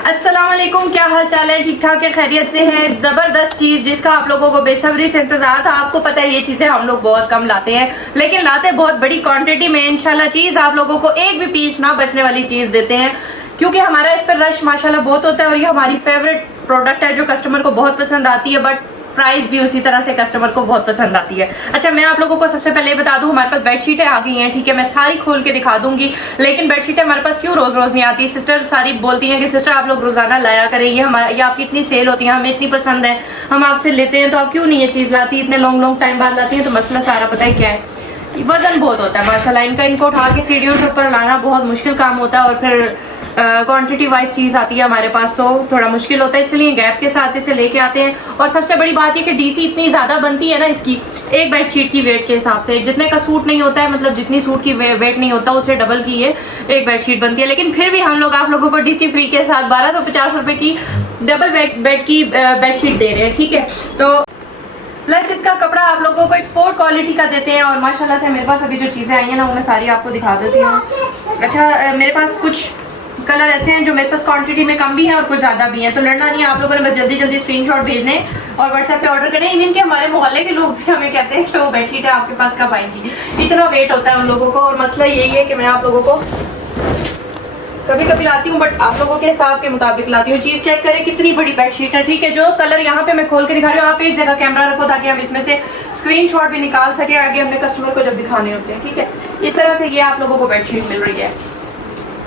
अस्सलाम वालेकुम, क्या हाल चाल है? ठीक ठाक है, खैरियत से हैं? जबरदस्त चीज जिसका आप लोगों को बेसब्री से इंतजार था। आपको पता है ये चीजें हम लोग बहुत कम लाते हैं, लेकिन लाते बहुत बड़ी क्वांटिटी में। इंशाल्लाह चीज आप लोगों को एक भी पीस ना बचने वाली चीज देते हैं, क्योंकि हमारा इस पर रश माशाल्लाह बहुत होता है और ये हमारी फेवरेट प्रोडक्ट है जो कस्टमर को बहुत पसंद आती है। बट प्राइस भी उसी तरह से कस्टमर को बहुत पसंद आती है। अच्छा, मैं आप लोगों को सबसे पहले बता दूं, हमारे पास बेडशीटें आ गई हैं, ठीक है। मैं सारी खोल के दिखा दूंगी, लेकिन बेडशीटें हमारे पास क्यों रोज रोज नहीं आती? सिस्टर सारी बोलती हैं कि सिस्टर आप लोग रोजाना लाया करें, ये आपकी इतनी सेल होती है, हमें इतनी पसंद है, हम आपसे लेते हैं, तो आप क्यों नहीं ये चीज लाती? इतने लॉन्ग टाइम बाद लाती हैं। तो मसला सारा पता है क्या है, वजन बहुत होता है माशाल्लाह इनका। इनको उठा के सीढ़ियों से ऊपर लाना बहुत मुश्किल काम होता है, और फिर क्वांटिटी वाइज चीज आती है हमारे पास तो थोड़ा मुश्किल होता है, इसलिए गैप के साथ इसे लेके आते हैं। और सबसे बड़ी बात ये कि डीसी इतनी ज्यादा बनती है ना इसकी, एक बेडशीट की वेट के हिसाब से, जितने का सूट नहीं होता है, मतलब जितनी सूट की वेट नहीं होता उससे डबल की ये एक बेडशीट बनती है। लेकिन फिर भी हम लोग आप लोगों को डीसी फ्री के साथ 1250 रुपए की डबल बेड की बेडशीट दे रहे हैं, ठीक है। तो प्लस इसका कपड़ा आप लोगों को एक्सपोर्ट क्वालिटी का देते हैं। और माशाल्लाह से मेरे पास अभी जो चीजें आई हैं ना, उन्हें सारी आपको दिखा देती हूँ। अच्छा, मेरे पास कुछ कलर ऐसे हैं जो मेरे पास क्वांटिटी में कम भी हैं और कुछ ज्यादा भी हैं, तो लड़ना नहीं है आप लोगों ने, बस जल्दी जल्दी स्क्रीनशॉट भेजने और व्हाट्सएप पे ऑर्डर करें। इवन के हमारे मोहल्ले के लोग भी हमें कहते हैं कि वो बेडशीट है आपके पास कब आएंगी, इतना वेट होता है उन लोगों को। और मसला यही है कि मैं आप लोगों को कभी कभी लाती हूँ, बट आप लोगों के हिसाब के मुताबिक लाती हूँ। चीज चेक करें कितनी बड़ी बेडशीट है, ठीक है। जो कलर यहाँ पे मैं खोल के दिखा रही हूँ, आप एक जगह कैमरा रखो ताकि हम इसमें से स्क्रीनशॉट भी निकाल सके आगे हमने कस्टमर को जब दिखाने होते हैं, ठीक है। इस तरह से ये आप लोगों को बेडशीट मिल रही है,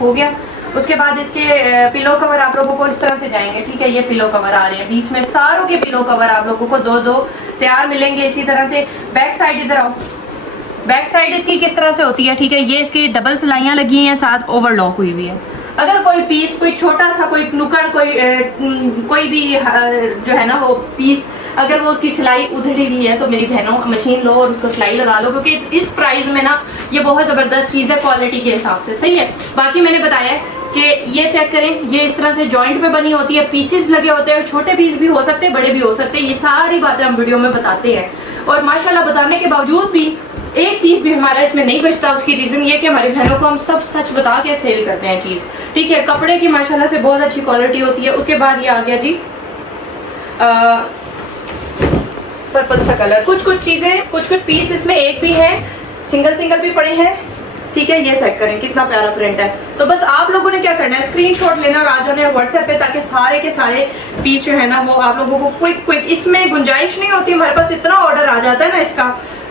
हो गया। उसके बाद इसके पिलो कवर आप लोगों को इस तरह से जाएंगे, ठीक है। ये पिलो कवर आ रहे हैं, बीच में सारों के पिलो कवर आप लोगों को दो दो तैयार मिलेंगे इसी तरह से। बैक साइड इधर आओ, बैक साइड इसकी किस तरह से होती है, ठीक है। ये इसकी डबल सिलाइयां लगी हैं, साथ ओवरलॉक हुई हुई है। अगर कोई पीस, कोई छोटा सा कोई नुकड़, कोई भी जो है ना वो पीस, अगर वो उसकी सिलाई उधड़ी हुई है तो मेरी बहनों मशीन लो और उसको सिलाई लगा लो, क्योंकि इस प्राइस में ना ये बहुत जबरदस्त चीज है क्वालिटी के हिसाब से, सही है। बाकी मैंने बताया कि ये चेक करें, ये इस तरह से जॉइंट पे बनी होती है, पीसेस लगे होते हैं, छोटे पीस भी हो सकते हैं, बड़े भी हो सकते हैं, ये सारी बातें हम वीडियो में बताते हैं। और माशाल्लाह बताने के बावजूद भी एक पीस भी हमारा इसमें नहीं बचता। उसकी रीजन ये कि हमारी बहनों को हम सब सच बता के सेल करते हैं चीज, ठीक है। कपड़े की माशाल्लाह से बहुत अच्छी क्वालिटी होती है। उसके बाद ये आ गया जी पर्पल सा कलर। कुछ चीजें, कुछ पीस इसमें एक भी है, सिंगल भी पड़े हैं, ठीक है। ये चेक करें कितना प्यारा प्रिंट है। तो बस आप लोगों ने क्या करना है, स्क्रीनशॉट लेना और आ जाना है व्हाट्सएप पे, ताकि सारे के सारे पीस जो है ना वो आप लोगों को क्विक इसमें गुंजाइश नहीं होती। हमारे पास इतना ऑर्डर आ जाता है ना इसका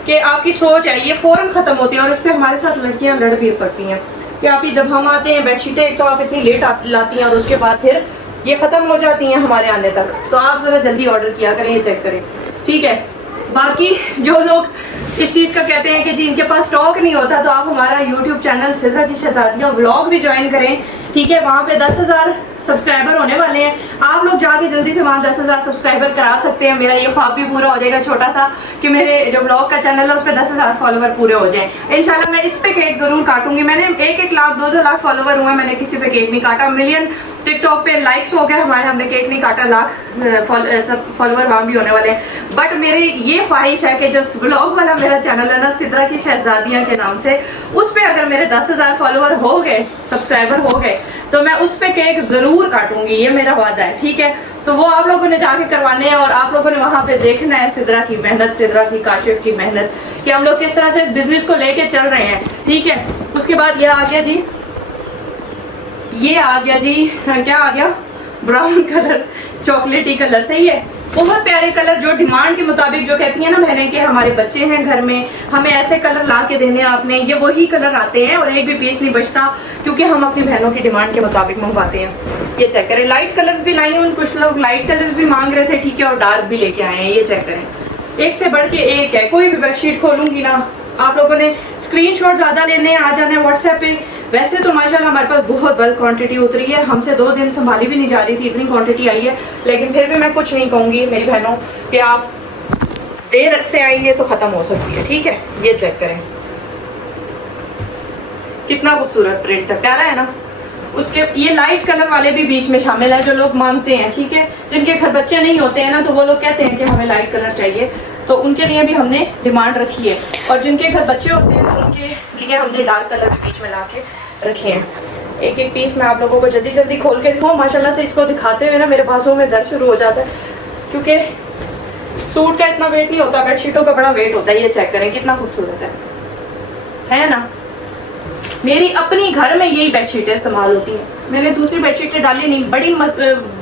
कि आपकी सोच है ये फौरन खत्म होती है। और इस पे हमारे साथ लड़कियां लड़ भी पड़ती हैं कि आप ही जब हम आते हैं बेडशीटें तो आप इतनी लेट लाती हैं और उसके बाद फिर ये खत्म हो जाती हैं हमारे आने तक। तो आप जरा जल्दी ऑर्डर किया करें, ये चेक करें, ठीक है। बाकी जो लोग इस चीज का कहते हैं कि जी इनके पास स्टॉक नहीं होता, तो आप हमारा यूट्यूब चैनल सिद्रा की शहजादियां व्लॉग भी ज्वाइन करें, ठीक है। वहां पे 10,000 सब्सक्राइबर होने वाले हैं। आप लोग जाके जल्दी से वहां 10,000 सब्सक्राइबर करा सकते हैं। मेरा ये ख्वाब भी पूरा हो जाएगा छोटा सा, कि मेरे जो ब्लॉग का चैनल है उस पर 10,000 फॉलोवर पूरे हो जाएं। इंशाल्लाह मैं इस पे केक जरूर काटूंगी। मैंने 1-1 लाख 2-2 लाख फॉलोवर हुए, मैंने किसी पे केक नहीं काटा। मिलियन टिकटॉक पे लाइक्स हो गए हमारे, हमने केक नहीं काटा। लाख फॉलोवर वहां भी होने वाले हैं। बट मेरी ये ख्वाहिश है कि जो ब्लॉग वाला मेरा चैनल है ना, सिद्रा की शहजादियां के नाम से, उस पे अगर मेरे 10,000 फॉलोवर हो गए, सब्सक्राइबर हो गए, तो मैं उस पे केक जरूर काटूंगी, ये मेरा वादा है, ठीक है। तो वो आप लोगों ने जाके करवाने हैं और आप लोगों ने वहां पे देखना है सिद्रा की मेहनत, सिद्रा की काशिफ की मेहनत, कि हम लोग किस तरह से इस बिजनेस को लेके चल रहे हैं, ठीक है। उसके बाद ये आ गया जी, ये आ गया जी, क्या आ गया, ब्राउन कलर, चॉकलेटी कलर, सही है। बहुत प्यारे कलर, जो डिमांड के मुताबिक, जो कहती है ना बहनें कि हमारे बच्चे हैं घर में, हमें ऐसे कलर ला के देने आपने, ये वही कलर आते हैं और एक भी पीस नहीं बचता, क्योंकि हम अपनी बहनों की डिमांड के मुताबिक मंगवाते हैं। ये चेक करें, लाइट कलर्स भी लाई हूँ, कुछ लोग लाइट कलर्स भी मांग रहे थे, ठीक है, और डार्क भी लेके आए हैं। ये चेक करें, एक से बढ़ के एक है। कोई भी बेडशीट खोलूंगी ना, आप लोगों ने स्क्रीनशॉट ज्यादा लेने आ जाने व्हाट्सएप पे। वैसे तो माशाल्लाह हमारे पास बहुत बल्क क्वांटिटी उतरी है, हमसे 2 दिन संभाली भी नहीं जा रही थी, इतनी क्वांटिटी आई है। लेकिन फिर भी मैं कुछ नहीं कहूंगी मेरी बहनों कि आप देर से आएंगे तो खत्म हो सकती है, ठीक है। ये चेक करें कितना खूबसूरत प्रिंट है, प्यारा है ना। उसके ये लाइट कलर वाले भी बीच में शामिल है, जो लोग मांगते हैं, ठीक है। जिनके घर बच्चे नहीं होते हैं ना, तो वो लोग कहते हैं कि हमें लाइट कलर चाहिए, तो उनके लिए भी हमने डिमांड रखी है। और जिनके घर बच्चे होते हैं उनके लिए हमने डार्क कलर भी बीच में ला के रखे हैं। एक एक पीस मैं आप लोगों को जल्दी जल्दी खोल के दिखाऊँ। माशाल्लाह से इसको दिखाते हुए ना मेरे बाजों में दर्द शुरू हो जाता है, क्योंकि सूट का इतना वेट नहीं होता, बेडशीटों का बड़ा वेट होता है। ये चेक करें कितना खूबसूरत है ना। मेरी अपनी घर में यही बेडशीटें इस्तेमाल होती हैं, मैंने दूसरी बेडशीटें डाली नहीं। बड़ी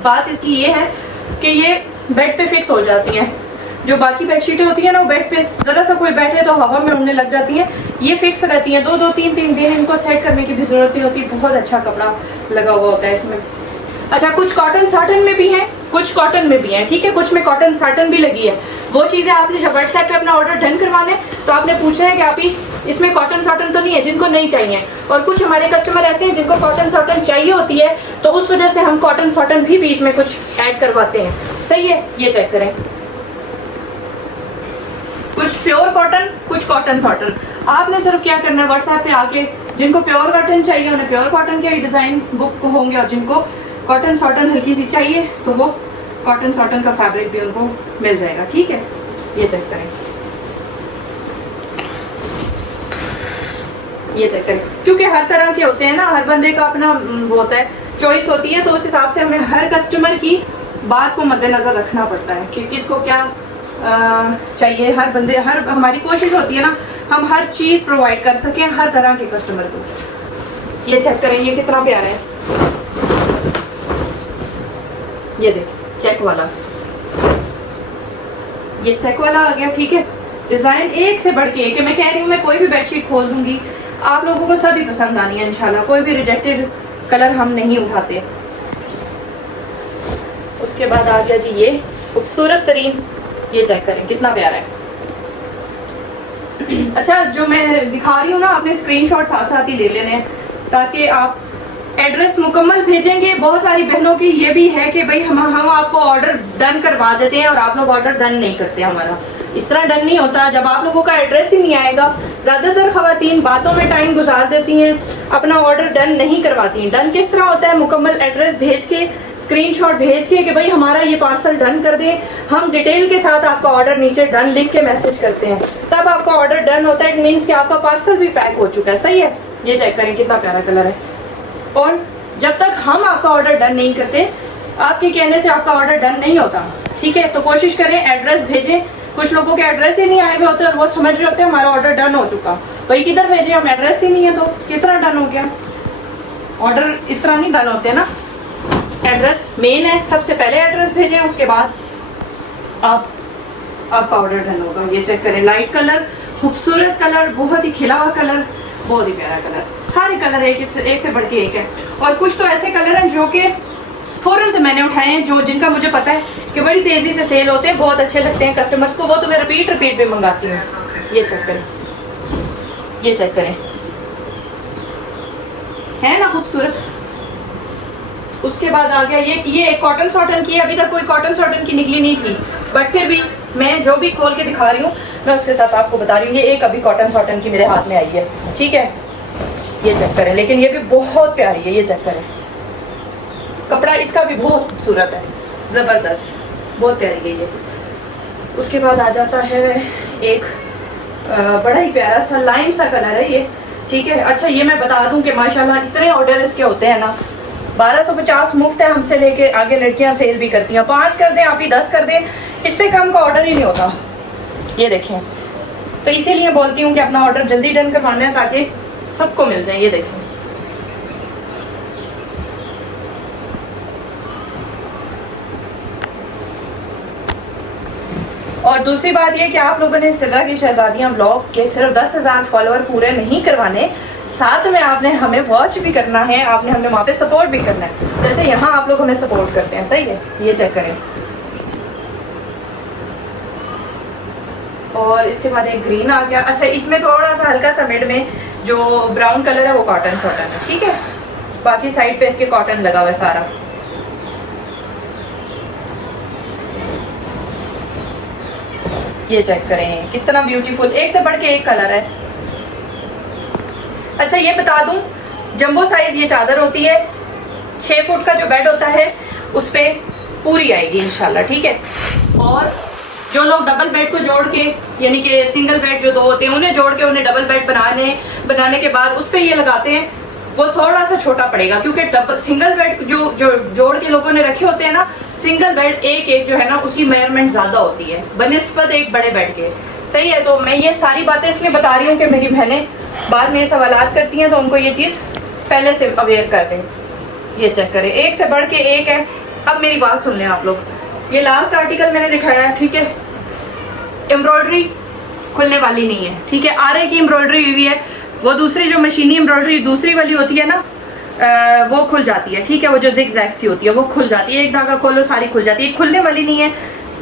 बात इसकी ये है कि ये बेड पे फिक्स हो जाती हैं। जो बाकी बेडशीटें होती हैं ना, वो बेड पे ज़रा सा कोई बैठे तो हवा में उड़ने लग जाती हैं। ये फिक्स रहती हैं, 2-2 3-3 दिन इनको सेट करने की भी ज़रूरत नहीं होती। बहुत अच्छा कपड़ा लगा हुआ होता है इसमें। अच्छा, कुछ कॉटन साटन में भी हैं, कुछ कॉटन में भी हैं, ठीक है। कुछ में कॉटन साटन भी लगी है। वो चीज़ें आपने जब व्हाट्सएप पे अपना ऑर्डर डन करवाने तो आपने पूछना है कि आप ही इसमें कॉटन साटन तो नहीं है, जिनको नहीं चाहिए। और कुछ हमारे कस्टमर ऐसे हैं जिनको कॉटन साटन चाहिए होती है, तो उस वजह से हम कॉटन साटन भी बीच में कुछ ऐड करवाते हैं। सही है, ये चेक करें। कुछ प्योर कॉटन, कुछ कॉटन साटन। आपने सिर्फ क्या करना है, व्हाट्सएप पे आके जिनको प्योर कॉटन चाहिए उन्हें प्योर कॉटन के डिज़ाइन बुक होंगे, और जिनको कॉटन साटन हल्की सी चाहिए तो वो कॉटन साटन का फैब्रिक भी उनको मिल जाएगा, ठीक है। ये चेक करें, ये चेक करें, क्योंकि हर तरह के होते हैं ना, हर बंदे का अपना वो होता है, चॉइस होती है। तो उस हिसाब से हमें हर कस्टमर की बात को मद्देनजर रखना पड़ता है कि किसको क्या चाहिए। हर बंदे, हर हमारी कोशिश होती है ना हम हर चीज़ प्रोवाइड कर सकें हर तरह के कस्टमर को। ये चेक करें, ये कितना प्यारा है। ये देखिए चेक वाला, ये चेक वाला आ गया, ठीक है। डिज़ाइन एक से बढ़ के एक है। मैं कह रही हूँ मैं कोई भी बेडशीट खोल दूंगी आप लोगों को सभी पसंद आनी है इंशाल्लाह। कोई भी रिजेक्टेड कलर हम नहीं उठाते। उसके बाद आ गया जी ये खूबसूरत तरीन, ये चेक करें कितना प्यारा है। अच्छा, जो मैं दिखा रही हूँ ना, आपने स्क्रीनशॉट साथ साथ ही ले लेने हैं ताकि आप एड्रेस मुकम्मल भेजेंगे। बहुत सारी बहनों की ये भी है कि भाई हम आपको ऑर्डर डन करवा देते हैं और आप लोग ऑर्डर डन नहीं करते। हमारा इस तरह डन नहीं होता जब आप लोगों का एड्रेस ही नहीं आएगा। ज़्यादातर ख़वातीन बातों में टाइम गुजार देती हैं, अपना ऑर्डर डन नहीं करवाती हैं। डन किस तरह होता है, मुकम्मल एड्रेस भेज के, स्क्रीनशॉट भेज के कि भाई हमारा ये पार्सल डन कर दें। हम डिटेल के साथ आपका ऑर्डर नीचे डन लिख के मैसेज करते हैं, तब आपका ऑर्डर डन होता है। इट मीन्स कि आपका पार्सल भी पैक हो चुका है। सही है, ये चेक करें कितना प्यारा कलर है। और जब तक हम आपका ऑर्डर डन नहीं करते, आपके कहने से आपका ऑर्डर डन नहीं होता, ठीक है। तो कोशिश करें एड्रेस भेजें। कुछ लोगों के एड्रेस ही नहीं आए हुए होते और वो समझ रहे होते हैं हमारा ऑर्डर डन हो चुका। भाई किधर भेजे, हम एड्रेस ही नहीं है तो किस तरह डन हो गया। ऑर्डर इस तरह नहीं डन होते ना, एड्रेस मेन है। सबसे पहले एड्रेस भेजें, उसके बाद आपका ऑर्डर डन होगा। ये चेक करें, लाइट कलर, खूबसूरत कलर, बहुत ही खिला हुआ कलर, बहुत ही प्यारा कलर। सारे कलर एक से बढ़ के एक है। और कुछ तो ऐसे कलर हैं जो कि फौरन से मैंने उठाए हैं, जो जिनका मुझे पता है कि बड़ी तेज़ी से सेल होते हैं, बहुत अच्छे लगते हैं कस्टमर्स को, वो तो मैं रिपीट भी मंगाती हूँ। ये चेक करें, ये चेक करें, है ना खूबसूरत। उसके बाद आ गया ये कॉटन सॉटन की। अभी तक कोई कॉटन सॉटन की निकली नहीं थी, बट फिर भी मैं जो भी खोल के दिखा रही हूँ मैं उसके साथ आपको बता रही हूँ। ये एक अभी कॉटन सॉटन की मेरे हाथ में आई है, ठीक है। ये चेक करें, लेकिन ये भी बहुत प्यारी है। ये चेक करें, कपड़ा इसका भी बहुत खूबसूरत है, ज़बरदस्त, बहुत प्यारी है ये। उसके बाद आ जाता है एक बड़ा ही प्यारा सा लाइम सा कलर है ये, ठीक है। अच्छा, ये मैं बता दूं कि माशाल्लाह इतने ऑर्डर इसके होते हैं ना, 1250 मुफ्त है। हमसे लेके आगे लड़कियां सेल भी करती हैं। 5 कर दें आप ही, 10 कर दें, इससे कम का ऑर्डर ही नहीं होता। ये देखें, तो इसीलिए बोलती हूँ कि अपना ऑर्डर जल्दी डन करवाना है ताकि सबको मिल जाए। ये देखें, और दूसरी बात ये कि आप लोगों ने सिद्रा की शहजादियाँ ब्लॉग के सिर्फ 10,000 फॉलोअर पूरे नहीं करवाने, साथ में आपने हमें वॉच भी करना है, आपने हमें वहाँ पे सपोर्ट भी करना है, जैसे यहाँ आप लोग हमें सपोर्ट करते हैं। सही है, ये चेक करें। और इसके बाद एक ग्रीन आ गया। अच्छा, इसमें थोड़ा सा हल्का सा मिड में जो ब्राउन कलर है वो कॉटन सॉटन है, ठीक है। बाकी साइड पे इसके कॉटन लगा हुआ है सारा। ये चेक करें कितना ब्यूटीफुल, एक से बढ़ के एक कलर है। अच्छा, ये बता दूं, जंबो साइज ये चादर होती है, 6 फुट का जो बेड होता है उस पे पूरी आएगी इंशाल्लाह, ठीक है। और जो लोग डबल बेड को जोड़ के, यानी कि सिंगल बेड जो 2 होते हैं उन्हें जोड़ के उन्हें डबल बेड बनाने के बाद उस पे ये लगाते हैं, वो थोड़ा सा छोटा पड़ेगा, क्योंकि डबल सिंगल बेड जो जोड़ के लोगों ने रखे होते हैं ना, सिंगल बेड एक जो है ना उसकी मेजरमेंट ज्यादा होती है बनिस्बत एक बड़े बेड के। सही है, तो मैं ये सारी बातें इसलिए बता रही हूँ कि मेरी बहनें बाद में सवालात करती हैं तो उनको ये चीज़ पहले से अवेयर कर दें। ये चेक करें, एक से बढ़ के एक है। अब मेरी बात सुन लें आप लोग, ये लास्ट आर्टिकल मैंने दिखाया है, ठीक है, एम्ब्रॉयडरी खुलने वाली नहीं है, ठीक है, आरे की एम्ब्रॉयडरी हुई है, वो दूसरी जो मशीनी एम्ब्रॉयडरी दूसरी वाली होती है ना वो खुल जाती है, ठीक है, वो जो जिग-जैग सी होती है वो खुल जाती है, एक धागा खोलो सारी खुल जाती है, खुलने वाली नहीं है।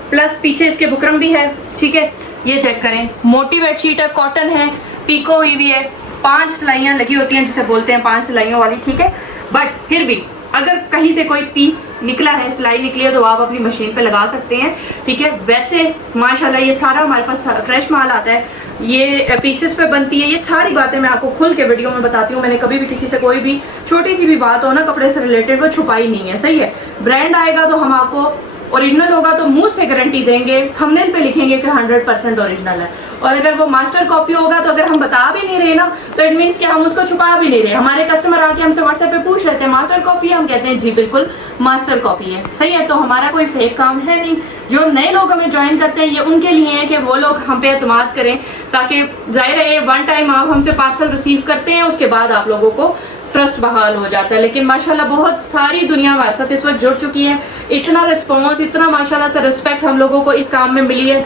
प्लस पीछे इसके बुकरम भी है, ठीक है, ये चेक करें, मोटी बेडशीट है, कॉटन है, पीको हुई हुई है, 5 सिलाइयाँ लगी होती हैं जिसे बोलते हैं 5 सिलाइयों वाली, ठीक है। बट फिर भी अगर कहीं से कोई पीस निकला है, सिलाई निकली है, तो आप अपनी मशीन पे लगा सकते हैं, ठीक है। वैसे माशाल्लाह ये सारा हमारे पास फ्रेश माल आता है, ये पीसेस पे बनती है, ये सारी बातें मैं आपको खुल के वीडियो में बताती हूँ। मैंने कभी भी किसी से कोई भी छोटी सी भी बात हो ना कपड़े से रिलेटेड वो छुपाई नहीं है, सही है। ब्रांड आएगा तो हम आपको, ओरिजिनल होगा तो मुंह से गारंटी देंगे, थंबनेल पे लिखेंगे कि 100% ओरिजिनल है। और अगर वो मास्टर कॉपी होगा तो अगर हम बता भी नहीं रहे ना तो इट मीन्स कि हम उसको छुपा भी नहीं रहे। हमारे कस्टमर आके हमसे व्हाट्सएप पे पूछ लेते हैं मास्टर कॉपी है, हम कहते हैं जी बिल्कुल मास्टर कॉपी है, सही है। तो हमारा कोई फेक काम है नहीं। जो नए लोग हमें ज्वाइन करते हैं ये उनके लिए है कि वो लोग हम पे एतमाद करें, ताकि जाहिर है वन टाइम आप हमसे पार्सल रिसीव करते हैं उसके बाद आप लोगों को ट्रस्ट बहाल हो जाता है। लेकिन माशाल्लाह बहुत सारी दुनिया हमारे साथ इस वक्त जुड़ चुकी है, इतना रिस्पॉन्स, इतना माशाल्लाह से रिस्पेक्ट हम लोगों को इस काम में मिली है,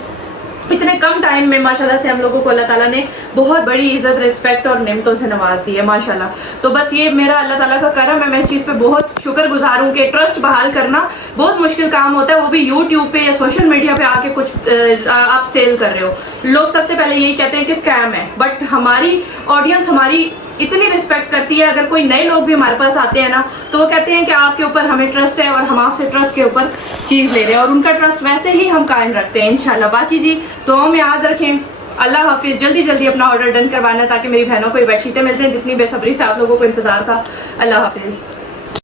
इतने कम टाइम में माशाल्लाह से हम लोगों को अल्लाह ताला ने बहुत बड़ी इज्जत, रिस्पेक्ट और नेमतों से नवाज दी है माशाल्लाह। तो बस ये मेरा अल्लाह ताला का करम है, मैं इस चीज़ पे बहुत शुक्रगुजार हूँ कि ट्रस्ट बहाल करना बहुत मुश्किल काम होता है, वो भी यूट्यूब पे या सोशल मीडिया पे आके कुछ आप सेल कर रहे हो। लोग सबसे पहले यही कहते हैं कि स्कैम है, बट हमारी ऑडियंस हमारी इतनी रिस्पेक्ट करती है। अगर कोई नए लोग भी हमारे पास आते हैं ना तो वो कहते हैं कि आपके ऊपर हमें ट्रस्ट है और हम आपसे ट्रस्ट के ऊपर चीज़ ले रहे हैं, और उनका ट्रस्ट वैसे ही हम कायम रखते हैं इंशाल्लाह। बाकी जी दुआओं में याद रखें। अल्लाह हाफिज़। जल्दी जल्दी अपना ऑर्डर डन करवाना ताकि मेरी बहनों को ये बेडशीटें मिल जाएं जितनी बेसब्री से आप लोगों को इंतजार था। अल्लाह हाफिज़।